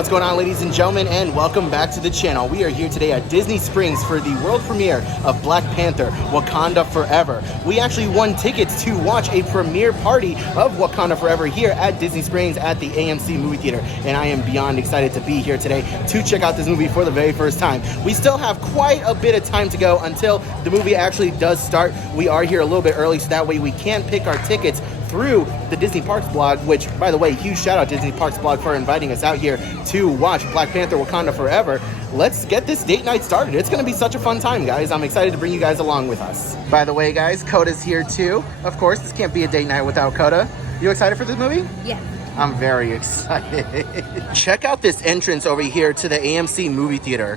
What's going on, ladies and gentlemen, and welcome back to the channel. We are here today at Disney Springs for the world premiere of Black Panther Wakanda Forever. We actually won tickets to watch a premiere party of Wakanda Forever here at Disney Springs at the AMC movie theater, and I am beyond excited to be here today to check out this movie for the very first time. We still have quite a bit of time to go until the movie actually does start. We are here a little bit early so that way we can pick our tickets through the Disney Parks blog, which, by the way, huge shout out to Disney Parks blog for inviting us out here to watch Black Panther Wakanda Forever. Let's get this date night started. It's going to be such a fun time, guys. I'm excited to bring you guys along with us. By the way, guys, Coda's here too. Of course, this can't be a date night without Coda. You excited for this movie? Yeah. I'm very excited. Check out this entrance over here to the AMC movie theater.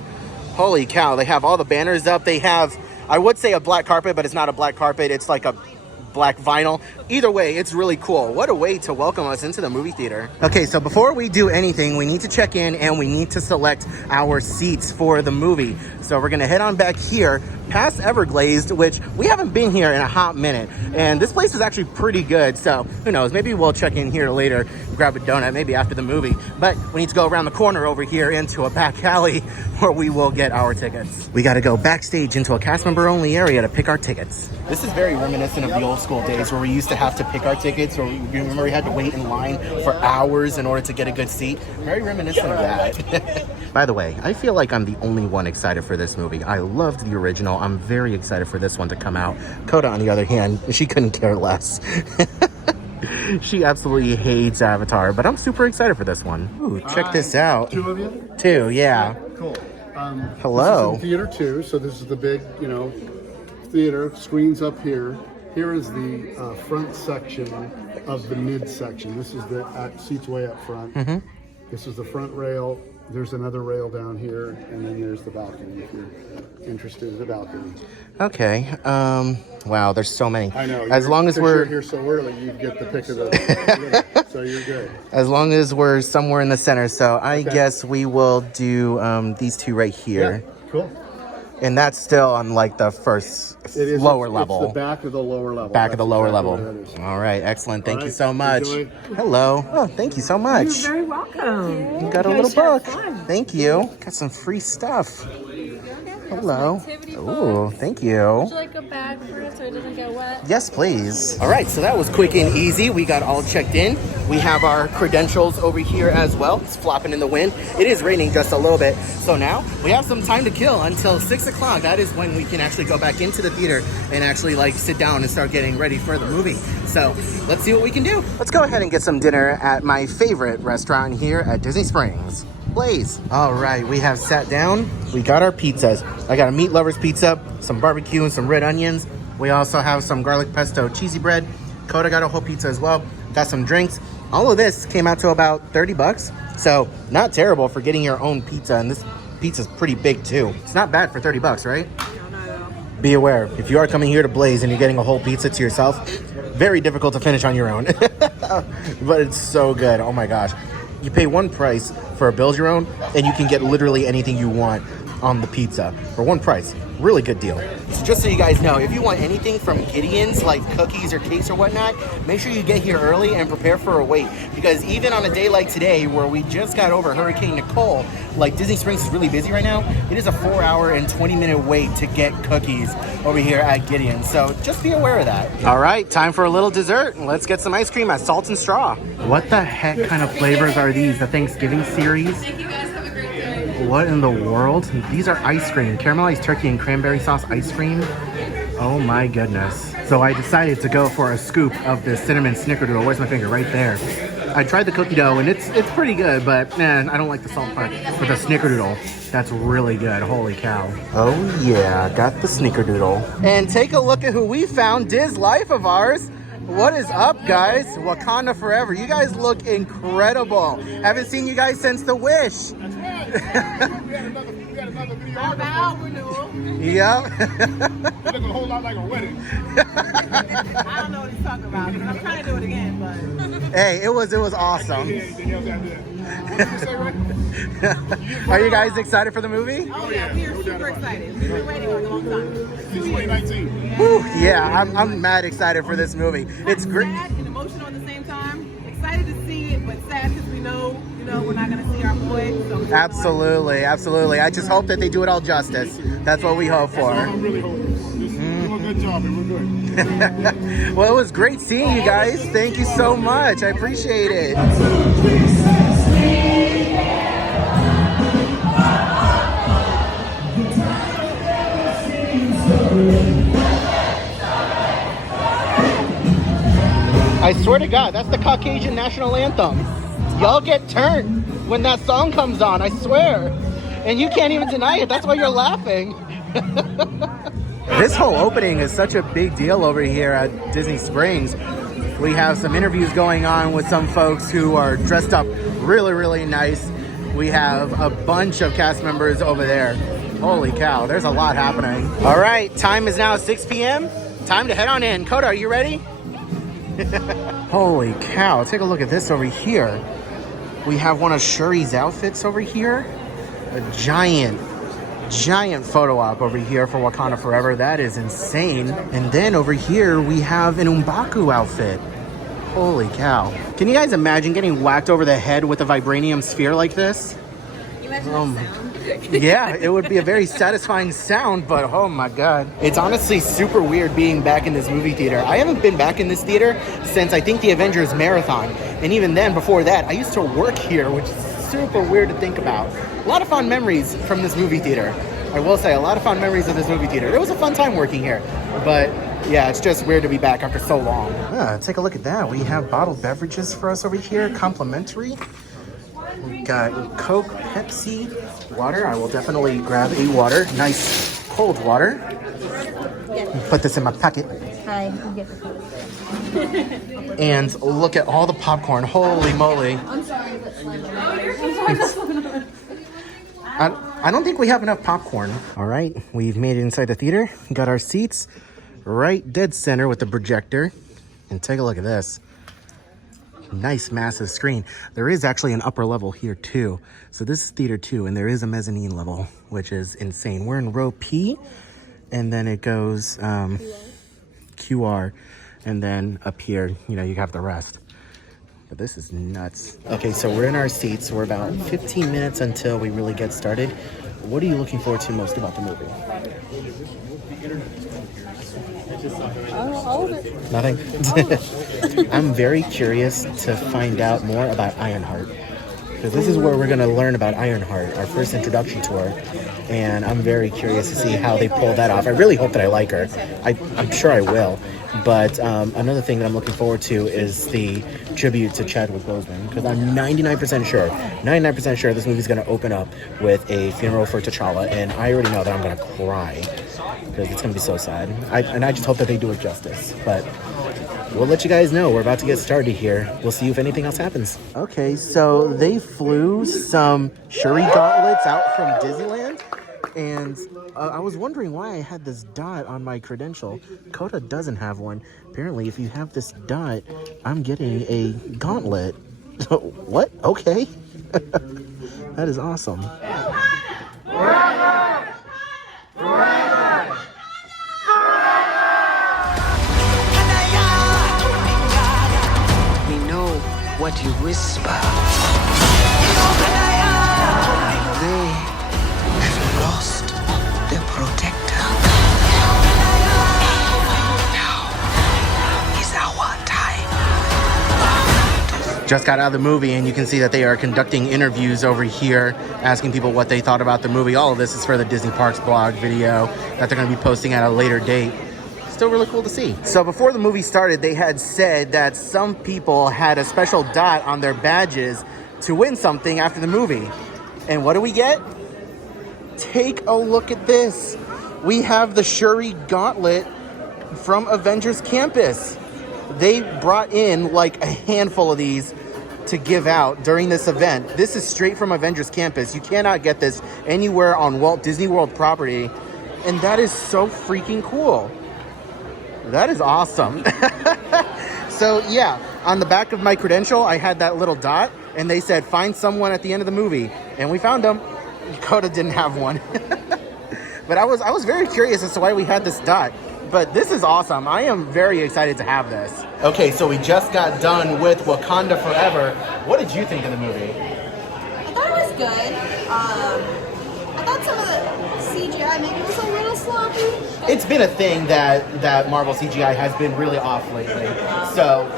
Holy cow, they have all the banners up. They have, I would say a black carpet, but it's not a black carpet. It's like a black vinyl. Either way, it's really cool. What a way to welcome us into the movie theater. Okay, so before we do anything, we need to check in and we need to select our seats for the movie. So we're gonna head on back here past Everglazed, which we haven't been here in a hot minute. And this place is actually pretty good. So who knows, maybe we'll check in here later, grab a donut, maybe after the movie. But we need to go around the corner over here into a back alley where we will get our tickets. We gotta go backstage into a cast member only area to pick our tickets. This is very reminiscent of the old school days where we used to have to pick our tickets, or you remember we had to wait in line for hours in order to get a good seat. Very reminiscent of that. By the way, I feel like I'm the only one excited for this movie. I loved the original. I'm very excited for this one to come out. Coda, on the other hand, she couldn't care less. She absolutely hates Avatar, but I'm super excited for this one. Ooh, check this out. Two of you? Two, yeah. Cool. Hello. This is in theater 2, so this is the big, theater. Screens up here. Here is the front section of the mid section. This is the seats way up front. Mm-hmm. This is the front rail. There's another rail down here, and then there's the balcony if you're interested in the balcony. Okay. Wow, there's so many. I know. As long as we're here so early, you get the pick of the so you're good. As long as we're somewhere in the center. So I guess we will do these two right here. Yeah, cool. And that's still on like the first lower level. It's the back of the lower level. Back of the lower level. All right, excellent. Thank you so much. Enjoy. Hello. Oh, thank you so much. You're very welcome. You got a little book. Thank you. Got some free stuff. Hello. Oh, thank you. Would you like a bag for it so it doesn't get wet? Yes, please. All right, so that was quick and easy. We got all checked in. We have our credentials over here as well. It's flopping in the wind. It is raining just a little bit. So now we have some time to kill until 6 o'clock. That is when we can actually go back into the theater and actually like sit down and start getting ready for the movie. So let's see what we can do. Let's go ahead and get some dinner at my favorite restaurant here at Disney Springs. Blaze. All right, we have sat down. We got our pizzas. I got a meat lover's pizza, some barbecue and some red onions. We also have some garlic pesto cheesy bread. Coda got a whole pizza as well. Got some drinks. All of this came out to about 30 bucks. So not terrible for getting your own pizza. And this pizza's pretty big too. It's not bad for 30 bucks, right? No. Be aware, if you are coming here to Blaze and you're getting a whole pizza to yourself, very difficult to finish on your own. But it's so good. Oh my gosh. You pay one price for a build your own, and you can get literally anything you want on the pizza for one price. Really good deal. So just so you guys know, if you want anything from Gideon's, like cookies or cakes or whatnot, make sure you get here early and prepare for a wait. Because even on a day like today, where we just got over Hurricane Nicole, like Disney Springs is really busy right now, it is a 4-hour and 20-minute wait to get cookies over here at Gideon's. So just be aware of that. All right, time for a little dessert. Let's get some ice cream at Salt and Straw. What the heck kind of flavors are these? The Thanksgiving series? Thank you guys. Have a great day. What in the world? These are ice cream, caramelized turkey and cranberry sauce ice cream. Oh my goodness. So I decided to go for a scoop of this cinnamon snickerdoodle. Where's my finger? Right there. I tried the cookie dough and it's pretty good, but man, I don't like the salt part. But the snickerdoodle, that's really good. Holy cow. Oh yeah, got the snickerdoodle. And take a look at who we found, Diz Life of ours. What is up, guys? Wakanda Forever. You guys look incredible. Haven't seen you guys since The Wish. Yep. It looks a whole lot like a wedding. I don't know what he's talking about. I'm trying to do it again, but Hey, it was awesome. Are you guys excited for the movie? oh yeah, we are super excited. We've been waiting for a long time. 2019. Whew, yeah, I'm mad excited for this movie. It's great. Sad and emotional at the same time. Excited excited to see it, but sad because we know, we're not gonna see our boy. So Absolutely, absolutely. I just hope that they do it all justice. That's what we hope for. I'm really hoping. Do a good job and we're good. Well, it was great seeing you guys. Thank you so much. I appreciate it. I swear to God, that's the Caucasian national anthem. Y'all get turned when that song comes on, I swear. And you can't even deny it. That's why you're laughing. This whole opening is such a big deal over here at Disney Springs. We have some interviews going on with some folks who are dressed up really, really nice. We have a bunch of cast members over there. Holy cow, there's a lot happening. All right, time is now 6 p.m. Time to head on in. Coda, are you ready? Holy cow, take a look at this over here. We have one of Shuri's outfits over here. A giant photo op over here for Wakanda Forever. That is insane. And then over here we have an M'Baku outfit. Holy cow. Can you guys imagine getting whacked over the head with a vibranium sphere like this? You imagine the sound? Yeah, it would be a very satisfying sound, but oh my God. It's honestly super weird being back in this movie theater. I haven't been back in this theater since I think the Avengers Marathon. And even then, before that, I used to work here, which is super weird to think about. A lot of fond memories from this movie theater. I will say, a lot of fond memories of this movie theater. It was a fun time working here, but yeah, it's just weird to be back after so long. Take a look at that. We have bottled beverages for us over here, complimentary. We got Coke, Pepsi, water. I will definitely grab a water. Nice cold water. Put this in my pocket. Hi, you get the Coke. And look at all the popcorn. Holy moly. I'm sorry, but I don't think we have enough popcorn. All right, we've made it inside the theater. Got our seats right dead center with the projector. And take a look at this. Nice massive screen. There is actually an upper level here too. So this is theater 2 and there is a mezzanine level, which is insane. We're in row P and then it goes QR and then up here, you have the rest. But this is nuts. Okay, so we're in our seats. We're about 15 minutes until we really get started. What are you looking forward to most about the movie? all of it. Nothing? I'm very curious to find out more about Ironheart. Because this is where we're going to learn about Ironheart, our first introduction to her. And I'm very curious to see how they pull that off. I really hope that I like her. I'm sure I will. But another thing that I'm looking forward to is the tribute to Chadwick Boseman. Because I'm 99% sure this movie's going to open up with a funeral for T'Challa. And I already know that I'm going to cry. Because it's going to be so sad. And I just hope that they do it justice. But we'll let you guys know. We're about to get started here. We'll see if anything else happens. Okay, so they flew some Shuri Gauntlets out from Disneyland. And I was wondering why I had this dot on my credential. Coda doesn't have one. Apparently, if you have this dot, I'm getting a gauntlet. What? Okay. That is awesome. We know what you whisper. They have lost their protector. Now is our time. Just got out of the movie and you can see that they are conducting interviews over here, asking people what they thought about the movie. All of this is for the Disney Parks blog video that they're going to be posting at a later date. Still really cool to see. So before the movie started, they had said that some people had a special dot on their badges to win something after the movie. And what do we get? Take a look at this. We have the Shuri Gauntlet from Avengers Campus. They brought in like a handful of these to give out during this event. This is straight from Avengers Campus. You cannot get this anywhere on Walt Disney World property. And that is so freaking cool. That is awesome. So yeah, on the back of my credential, I had that little dot and they said, find someone at the end of the movie. And we found them. Coda didn't have one. But I was very curious as to why we had this dot. but this is awesome. I am very excited to have this. Okay, so we just got done with Wakanda Forever. What did you think of the movie? I thought it was good. I thought some of the CGI maybe was a little sloppy. It's been a thing that Marvel CGI has been really off lately. So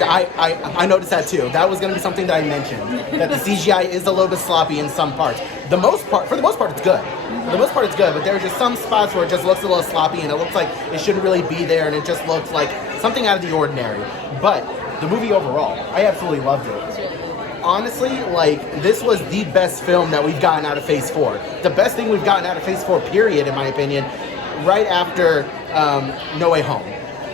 I noticed that too. That was going to be something that I mentioned, that the CGI is a little bit sloppy in some parts. For the most part, it's good. For the most part, it's good, but there are just some spots where it just looks a little sloppy and it looks like it shouldn't really be there and it just looks like something out of the ordinary. But the movie overall, I absolutely loved it. Honestly, like, this was the best film that we've gotten out of Phase 4. The best thing we've gotten out of Phase 4, period, in my opinion, right after No Way Home.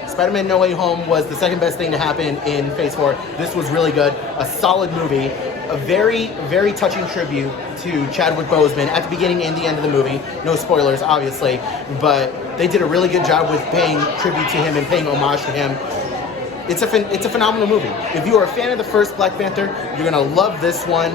Spider-Man No Way Home was the second best thing to happen in Phase 4. This was really good. A solid movie. A very, very touching tribute to Chadwick Boseman at the beginning and the end of the movie. No spoilers, obviously. But they did a really good job with paying tribute to him and paying homage to him. It's a phenomenal movie. If you are a fan of the first Black Panther, you're going to love this one.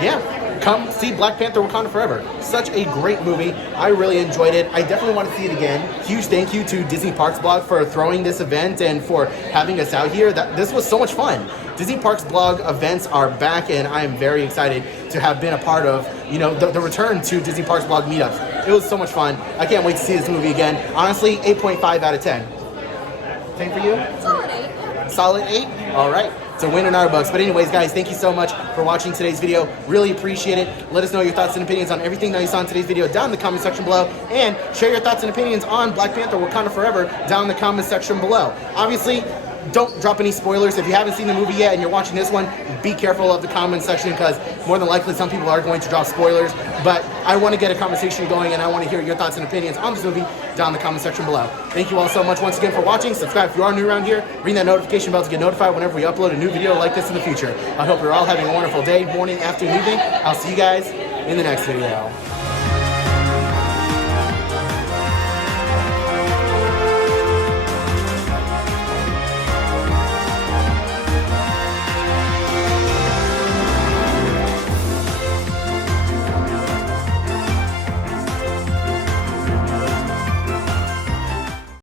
Yeah, come see Black Panther Wakanda Forever. Such a great movie. I really enjoyed it. I definitely want to see it again. Huge thank you to Disney Parks Blog for throwing this event and for having us out here. This was so much fun. Disney Parks Blog events are back, and I am very excited to have been a part of, the return to Disney Parks Blog meetups. It was so much fun. I can't wait to see this movie again. Honestly, 8.5 out of 10. Same for you? Solid 8. Solid 8? All right. It's a win in our books. But anyways, guys, thank you so much for watching today's video. Really appreciate it. Let us know your thoughts and opinions on everything that you saw in today's video down in the comment section below. And share your thoughts and opinions on Black Panther Wakanda Forever down in the comment section below. Obviously, don't drop any spoilers. If you haven't seen the movie yet and you're watching this one, be careful of the comment section because more than likely some people are going to drop spoilers. But I want to get a conversation going and I want to hear your thoughts and opinions on this movie down in the comment section below. Thank you all so much once again for watching. Subscribe if you are new around here. Ring that notification bell to get notified whenever we upload a new video like this in the future. I hope you're all having a wonderful day, morning, afternoon, evening. I'll see you guys in the next video.